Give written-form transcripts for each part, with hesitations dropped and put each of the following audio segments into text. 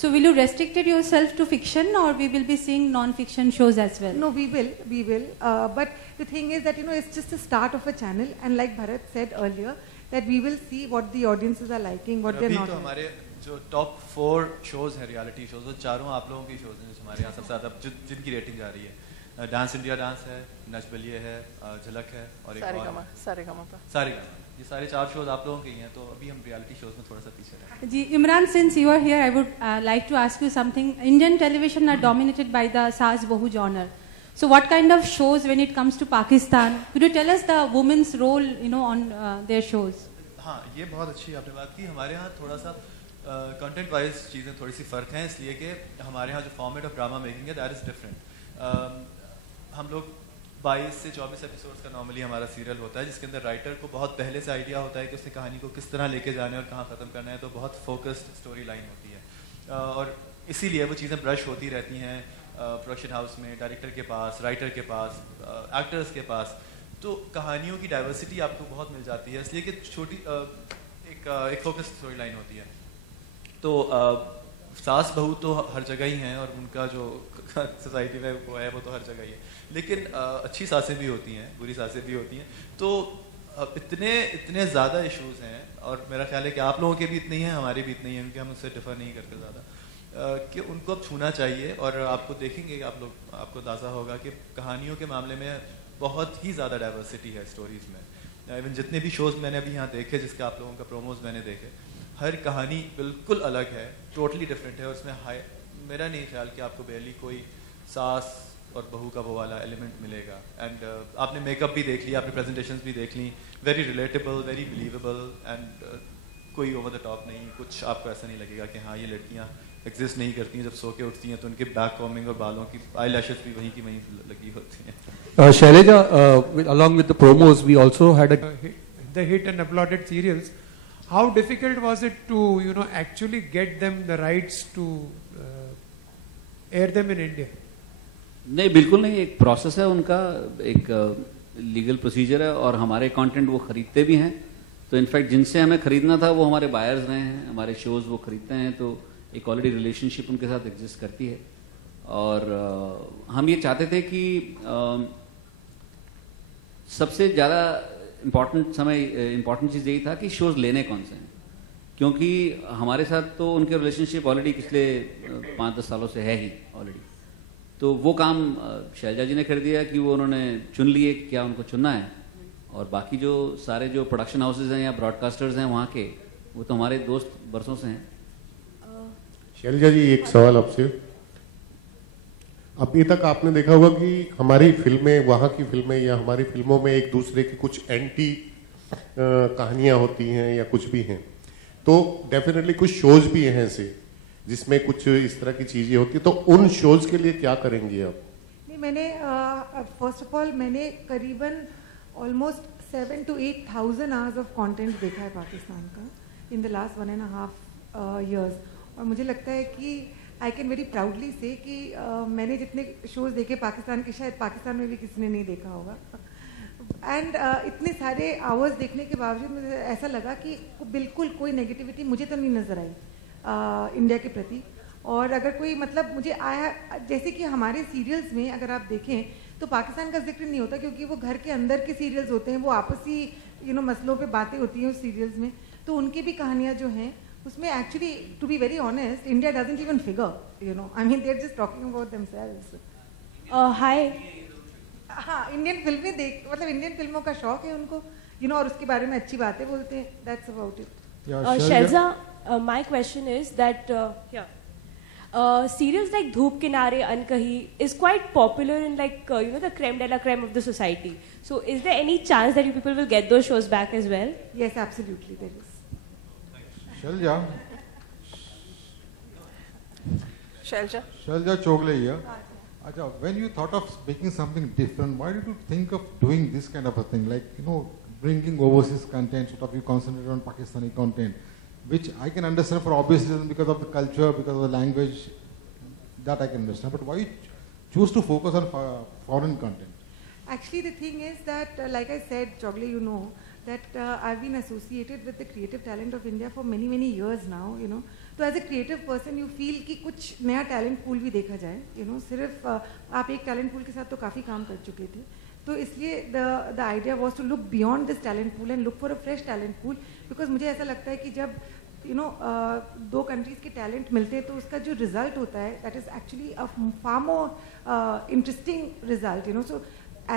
So will you restricted yourself to fiction, or we will be seeing non-fiction shows as well? No, we will. But the thing is that it's just the start of a channel, and like Bharat said earlier, that we will see what the audiences are liking, what they're not. तो हमारे जो top 4 shows हैं reality shows, वो चारों आप लोगों की shows हैं जो हमारे यहाँ सबसे ज़्यादा जिनकी रेटिंग जा रही है। डांस इंडिया डांस है, नच बलिए है, झलक है और एक और सारेगामा। ये सारे 4 शोज आप लोगों के ही हैं, तो अभी हम रियलिटी शोज में थोड़ा सा पीछे हैं। जी Imran, since you are here, I would like to ask you something. Indian television are dominated by the Saas Bahu genre. So what kind of shows when it comes to Pakistan? Could you tell us the women's role, on their shows? हाँ, ये बहुत अच्छी आपने बात की। हमारे यहाँ थोड़ा सा कंटेंट वाइज चीज़ें थोड़ी सी फ़र्क हैं, इसलिए कि हमारे यहाँ जो फॉर्मेट ऑफ ड्रामा मेकिंग है दैट इज़ डिफरेंट। हम लोग 22 से 24 एपिसोड्स का नॉर्मली हमारा सीरियल होता है, जिसके अंदर राइटर को बहुत पहले से आइडिया होता है कि उसने कहानी को किस तरह लेके जाना है और कहाँ ख़त्म करना है, तो बहुत फोकस्ड स्टोरी लाइन होती है। और इसीलिए वो चीज़ें ब्रश होती रहती हैं प्रोडक्शन हाउस में, डायरेक्टर के पास, राइटर के पास, एक्टर्स के पास, तो कहानियों की डाइवर्सिटी आपको बहुत मिल जाती है, इसलिए कि छोटी एक फोकस्ड स्टोरी लाइन होती है। तो सास बहू तो हर जगह ही हैं और उनका जो सोसाइटी में वो है वो तो हर जगह ही है, लेकिन अच्छी सासें भी होती हैं, बुरी सासें भी होती हैं। तो इतने ज़्यादा इश्यूज़ हैं, और मेरा ख्याल है कि आप लोगों के भी इतने ही हैं, हमारे भी इतने ही हैं, क्योंकि हम उससे डिफ़र नहीं करते ज़्यादा, कि उनको अब छूना चाहिए। और आपको देखेंगे, आपको अंदाज़ा होगा कि कहानियों के मामले में बहुत ही ज़्यादा डाइवर्सिटी है स्टोरीज़ में। इवन जितने भी शोज़ मैंने अभी यहाँ देखे, जिसके आप लोगों का प्रोमोज मैंने देखे, हर कहानी बिल्कुल अलग है, टोटली डिफरेंट है, और उसमें मेरा नहीं ख्याल कि आपको बेरली कोई सास और बहू का वो वाला एलिमेंट मिलेगा। एंड आपने मेकअप भी देख लिया, आपने प्रेजेंटेशंस भी देख ली, very relatable, very believable, and कोई ओवर द टॉप नहीं, कुछ आपको ऐसा नहीं लगेगा कि हाँ ये लड़कियाँ एग्जिस्ट नहीं करती हैं, जब सो के उठती हैं तो उनके बैक कॉमिंग और बालों की आई लैशेस भी वहीं की वहीं लगी होती हैं। Shailaja, along with the promos, we also had the hit and applauded serials. How difficult was it to actually get them the rights to air them in India? नहीं, बिल्कुल नहीं, एक प्रोसेस है उनका, एक लीगल प्रोसीजर है, और हमारे कंटेंट वो खरीदते भी हैं। तो इनफैक्ट जिनसे हमें खरीदना था वो हमारे बायर्स रहे हैं, हमारे शोज वो खरीदते हैं, तो एक ऑलरेडी रिलेशनशिप उनके साथ एग्जिस्ट करती है। और हम ये चाहते थे कि सबसे ज़्यादा इम्पॉर्टेंट चीज़ यही था कि शोज लेने कौन से हैं, क्योंकि हमारे साथ तो उनके रिलेशनशिप ऑलरेडी पिछले 5-10 सालों से है ही ऑलरेडी। तो वो काम शैलजा जी ने कर दिया कि वो उन्होंने चुन लिए कि क्या उनको चुनना है, और बाकी जो सारे जो प्रोडक्शन हाउसेज हैं या ब्रॉडकास्टर्स हैं वहाँ के, वो तो हमारे दोस्त बरसों से हैं। शैलजा जी, एक सवाल आपसे। अभी तक आपने देखा होगा कि हमारी फिल्में, वहाँ की फिल्में या हमारी फिल्मों में एक दूसरे की कुछ एंटी कहानियाँ होती हैं या कुछ भी हैं, तो डेफिनेटली कुछ शोज भी हैं ऐसे जिसमें कुछ इस तरह की चीज़ें होती है, तो उन शोज के लिए क्या करेंगे आप? नहीं, मैंने फर्स्ट ऑफ ऑल मैंने करीबन almost 7,000 to 8,000 hours of content देखा है पाकिस्तान का इन द लास्ट 1.5 years, और मुझे लगता है कि आई कैन वेरी प्राउडली से कि मैंने जितने शोज़ देखे पाकिस्तान के, शायद पाकिस्तान में भी किसी ने नहीं देखा होगा। एंड इतने सारे आवर्स देखने के बावजूद मुझे ऐसा लगा कि बिल्कुल कोई नेगेटिविटी मुझे तो नहीं नज़र आई इंडिया के प्रति। और अगर कोई मतलब मुझे आया, जैसे कि हमारे सीरियल्स में अगर आप देखें तो पाकिस्तान का जिक्र नहीं होता, क्योंकि वो घर के अंदर के सीरियल्स होते हैं, वो आपसी मसलों पे बातें होती हैं उस सीरियल्स में, तो उनकी भी कहानियाँ जो हैं उसमें actually to be very honest India doesn't even figure, I mean they are just talking about themselves. Hi, हाँ, इंडियन फिल्में मतलब इंडियन फिल्मों का शौक है उनको, और उसके बारे में अच्छी बातें बोलते हैं, that's about it. Shelza, my question is that serials like Dhoop Kinare Ankahi is quite popular in the creme de la creme of the society. So is there any chance that you people will get those shows back as well? Yes, absolutely there is. Shelja Chogle here. Acha, when you thought of making something different, why did you think of doing this kind of a thing? Like, bringing overseas content, sort of you concentrate on Pakistani content, which I can understand for obvious reasons, because of the culture, because of the language, that I can understand. But why you choose to focus on foreign content? Actually, the thing is that, like I said, Chogle, that I've been associated with the creative talent of India for many years now, you know. तो as a creative person you feel कि कुछ नया talent pool भी देखा जाए, you know. सिर्फ आप एक talent pool के साथ तो काफ़ी काम कर चुके थे, तो इसलिए the idea was to look beyond this talent pool and look for a fresh talent pool, because मुझे ऐसा लगता है कि जब you know दो countries के talent मिलते हैं तो उसका जो result होता है that is actually a far more interesting result, you know. So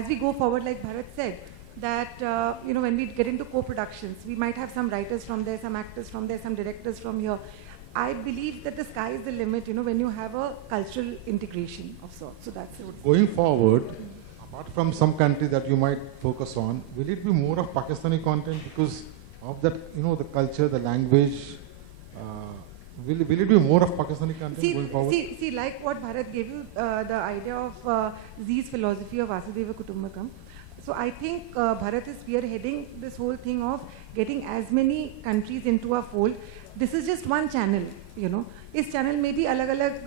as we go forward, like Bharat said, that you know, when we get into co-productions, we might have some writers from there, some actors from there, some directors from here. I believe that the sky is the limit, you know, when you have a cultural integration of sorts. So that's it. Going forward, apart from some countries that you might focus on, will it be more of Pakistani content because of that, you know, the culture, the language? Will it be more of Pakistani content going forward? See, like what Bharat gave you, the idea of Z's philosophy of Vasudhaiva Kutumbakam. So I think Bharat is spearheading this whole thing of getting as many countries into our fold. This is just one channel, you know. इस channel में भी अलग-अलग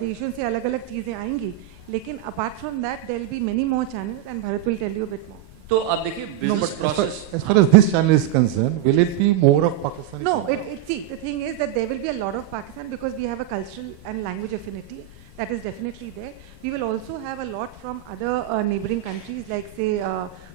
देशों से अलग-अलग चीजें आएंगी. लेकिन apart from that, there will be many more channels, and Bharat will tell you a bit more. तो अब देखिए business process. As far as this channel is concerned, will it be more of Pakistani? No, see, the thing is that there will be a lot of Pakistan because we have a cultural and language affinity. That is definitely there. We will also have a lot from other neighboring countries like say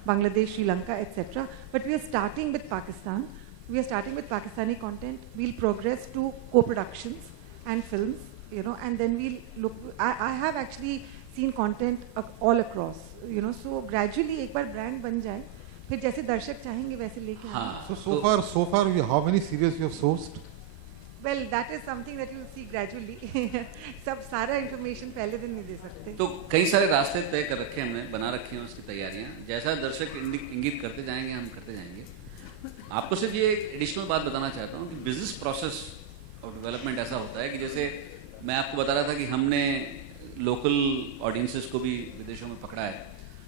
Bangladesh, Sri Lanka, etc. But we are starting with Pakistan. We are starting with Pakistani content. We'll progress to co-productions and films, you know, and then we'll look. I have actually seen content all across, you know. So gradually, एक बार brand बन जाए, फिर जैसे दर्शक चाहेंगे वैसे लेके आएंगे. So far, how many series you have sourced? Well, that is something that you will see gradually. सब सारा information पहले दिन नहीं दे सकते. तो कई सारे रास्ते तय कर रखे हमने, बना रखी हैं उसकी तैयारियां. जैसा दर्शक इंगित करते जाएंगे, हम करते जाएंगे. आपको सिर्फ ये एक एडिशनल बात बताना चाहता हूँ कि बिजनेस प्रोसेस ऑफ डेवलपमेंट ऐसा होता है कि जैसे मैं आपको बता रहा था कि हमने लोकल ऑडियंसेस को भी विदेशों में पकड़ा है.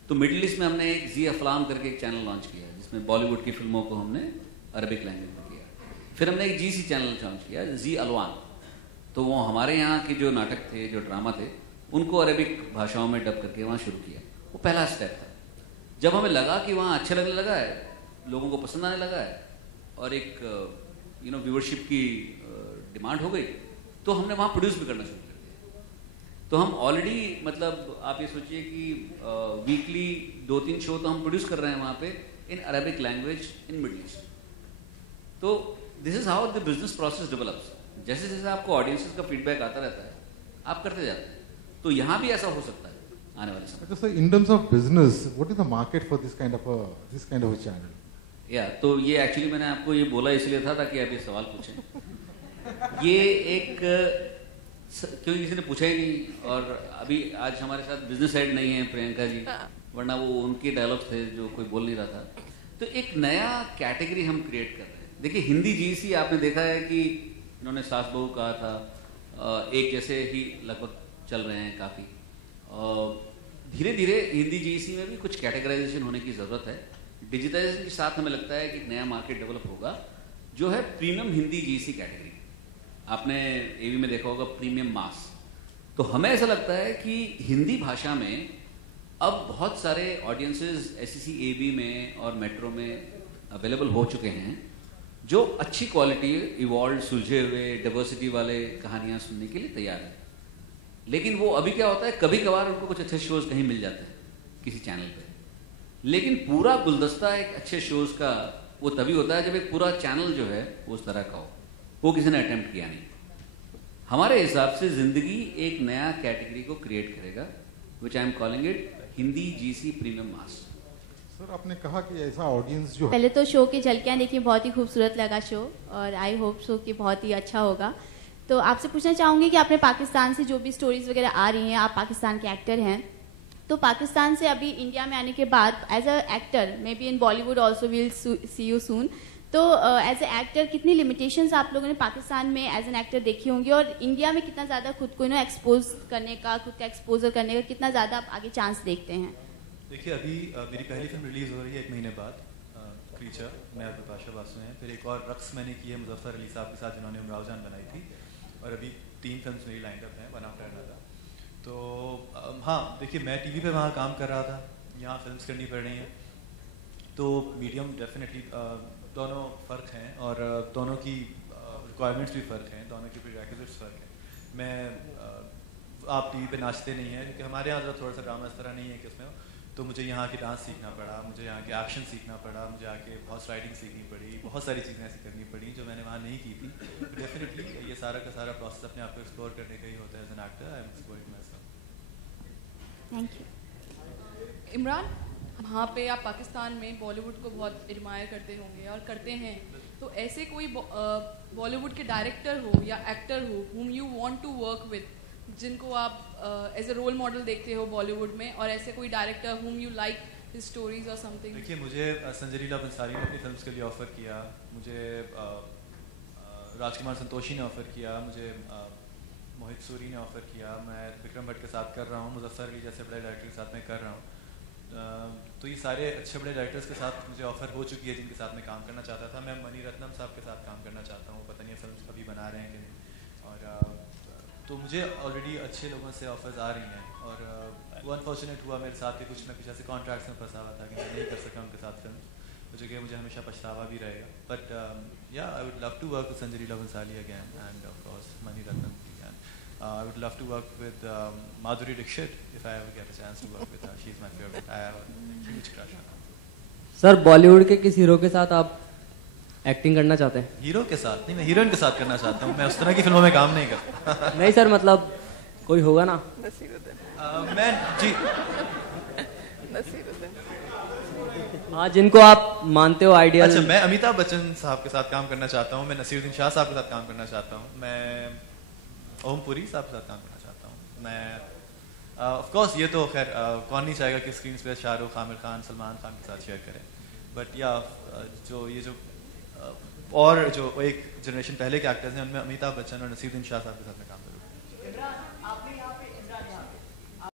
तो मिडिल ईस्ट में हमने एक जी अफलाम करके एक चैनल लॉन्च किया है जिसमें बॉलीवुड की फिल्मों को हमने अरबिक लैंग्वेज में किया. फिर हमने एक जीसी चैनल लॉन्च किया, जी अलवान. तो वो हमारे यहाँ के जो नाटक थे, जो ड्रामा थे, उनको अरबिक भाषाओं में डब करके वहाँ शुरू किया. वो पहला स्टेप था. जब हमें लगा कि वहाँ अच्छा लगने लगा है, लोगों को पसंद आने लगा है और एक व्यूअरशिप की डिमांड हो गई, तो हमने वहाँ प्रोड्यूस भी करना शुरू कर दिया. तो हम ऑलरेडी मतलब आप ये सोचिए कि वीकली 2-3 शो तो हम प्रोड्यूस कर रहे हैं वहाँ पे in Arabic language in Middle East. तो this is how the business process develops. जैसे जैसे आपको ऑडियंसेस का फीडबैक आता रहता है, आप करते जाते हैं. तो यहाँ भी ऐसा हो सकता है आने वाले समय. So in terms of business, what is the market for this kind of a channel? तो ये एक्चुअली मैंने आपको ये बोला इसलिए था ताकि आप ये सवाल पूछें. ये एक क्योंकि किसी ने पूछा ही नहीं, और अभी आज हमारे साथ बिजनेस हेड नहीं है प्रियंका जी, वरना वो उनके डायलॉग्स थे जो कोई बोल नहीं रहा था. तो एक नया कैटेगरी हम क्रिएट कर रहे हैं. देखिए हिंदी जीसी आपने देखा है कि इन्होंने सास बहू कहा था, एक जैसे ही लगभग चल रहे हैं काफ़ी. धीरे धीरे हिंदी जीसी में भी कुछ कैटेगराइजेशन होने की ज़रूरत है. डिजिटाइजेशन के साथ हमें लगता है कि एक नया मार्केट डेवलप होगा जो है प्रीमियम हिंदी जीसी कैटेगरी. आपने एवी में देखा होगा प्रीमियम मास. तो हमें ऐसा लगता है कि हिंदी भाषा में अब बहुत सारे ऑडियंसेस एससीसी एवी में और मेट्रो में अवेलेबल हो चुके हैं जो अच्छी क्वालिटी, इवॉल्व, सुलझे हुए, डाइवर्सिटी वाले कहानियां सुनने के लिए तैयार है. लेकिन वो अभी क्या होता है, कभी कभार उनको कुछ अच्छे शोज कहीं मिल जाते हैं किसी चैनल पे. लेकिन पूरा गुलदस्ता एक अच्छे शोज का वो तभी होता है जब एक पूरा चैनल जो है वो उस तरह का हो. वो किसी ने अटेम्प्ट किया नहीं. हमारे हिसाब से जिंदगी एक नया कैटेगरी को क्रिएट करेगा, which I am calling it Hindi GC premium mass. Sir आपने कहा कि ऐसा ऑडियंस जो पहले तो शो की झलकियाँ देखिए, बहुत ही खूबसूरत लगा शो, और आई होप सो कि बहुत ही अच्छा होगा. तो आपसे पूछना चाहूँगी कि आपने पाकिस्तान से जो भी स्टोरीज वगैरह आ रही हैं, आप पाकिस्तान के एक्टर हैं, तो पाकिस्तान से अभी इंडिया में आने के बाद as a actor, may be in Bollywood also will see you soon, तो एज अ एक्टर कितनी लिमिटेशंस आप लोगों ने पाकिस्तान में एज एन एक्टर देखी होंगी, और इंडिया में कितना ज़्यादा खुद को एक्सपोज करने का, खुद का एक्सपोजर करने का कितना ज़्यादा आप आगे चांस देखते हैं? देखिए अभी मेरी पहली फिल्म रिलीज़ हो रही है 1 महीने बाद, क्रीचर, मैं बिपाशा बासु हैं. फिर एक और रक्स मैंने की है मुजफ्फर अली साहब के साथ जिन्होंने उमराव जान बनाई थी, और अभी 3 फिल्म्स मेरी लाइंड अप हैं, वन आफ्टर अनदर. तो हाँ देखिए मैं टीवी पे वहाँ काम कर रहा था, यहाँ फिल्म्स करनी पड़ रही हैं. तो मीडियम डेफिनेटली दोनों फ़र्क हैं और दोनों की रिक्वायरमेंट्स भी फ़र्क हैं, दोनों की प्रीरेक्विजिट्स फ़र्क हैं। मैं आप टीवी पे नाचते नहीं हैं क्योंकि हमारे यहाँ थोड़ा सा ड्रामा इस तरह नहीं है कि उसमें, तो मुझे यहाँ की डांस सीखना पड़ा, मुझे यहाँ के एक्शन सीखना पड़ा, मुझे आके हॉर्स राइडिंग सीखनी पड़ी, बहुत सारी चीज़ें ऐसी करनी पड़ी जो मैंने वहाँ नहीं की थी। डेफिनेटली ये सारा का सारा प्रोसेस अपने आप को एक्सप्लोर करने का ही होता है as an actor. I am exploring my self. Thank you. Imran, वहाँ पे आप पाकिस्तान में बॉलीवुड को बहुत एडमायर करते होंगे और करते हैं, तो ऐसे कोई बॉलीवुड के डायरेक्टर हो या एक्टर हो whom you want to work with, जिनको आप एज ए रोल मॉडल देखते हो बॉलीवुड में, और ऐसे कोई director whom you like his stories or something? देखिए, मुझे संजय लीला बंसाली ने अपनी फिल्म्स के लिए ऑफ़र किया, मुझे राजकुमार संतोषी ने ऑफ़र किया, मुझे मोहित सूरी ने ऑफ़र किया, मैं विक्रम भट्ट के साथ कर रहा हूँ, मुजफ्फर अली जैसे बड़े डायरेक्टर के साथ मैं कर रहा हूँ। तो ये सारे अच्छे बड़े डायरेक्टर्स के साथ मुझे ऑफ़र हो चुकी है जिनके साथ मैं काम करना चाहता था। मैं मणि रत्नम साहब के साथ काम करना चाहता हूँ, पता नहीं फिल्म कभी बना रहे हैं कि नहीं। और तो मुझे ऑलरेडी अच्छे लोगों से ऑफर्स आ रही हैं, और वो अनफॉर्चुनेट हुआ मेरे साथ कि कुछ ना कुछ ऐसे कॉन्ट्रैक्ट्स में फंसा हुआ था कि मैं नहीं कर सका उनके साथ फिल्म, मुझे हमेशा पछतावा भी रहेगा। But yeah I would love to work with Sanjay Leela Bhansali again, and of course Mani Ratnam again. I would love to work with Madhuri Dixit if I ever get a chance to work with her. She's my favorite. I have a huge crush on her. Sir, Bollywood के किस hero के साथ आप acting करना चाहते हैं? Hero के साथ नहीं, मैं हीरोइन के साथ करना चाहता हूँ। मैं उस तरह की फिल्मों में काम नहीं करता। नहीं सर, मतलब कोई होगा ना? मैं जी हाँ, जिनको आप मानते हो आइडियल। अच्छा, मैं अमिताभ बच्चन साहब के साथ काम करना चाहता हूँ, मैं नसीरुद्दीन शाह साहब के साथ काम करना चाहता हूँ, मैं ओम पुरी साहब के साथ काम करना चाहता हूँ। मैं ऑफ कोर्स ये तो खैर कौन नहीं चाहेगा कि स्क्रीन पे शाहरुख, आमिर खान, सलमान खान के साथ शेयर करें, बट या जो ये जो और जो एक जनरेशन पहले के एक्टर्स हैं उनमें अमिताभ बच्चन और नसीरुद्दीन शाह साहब के साथ मैं काम करूँगा।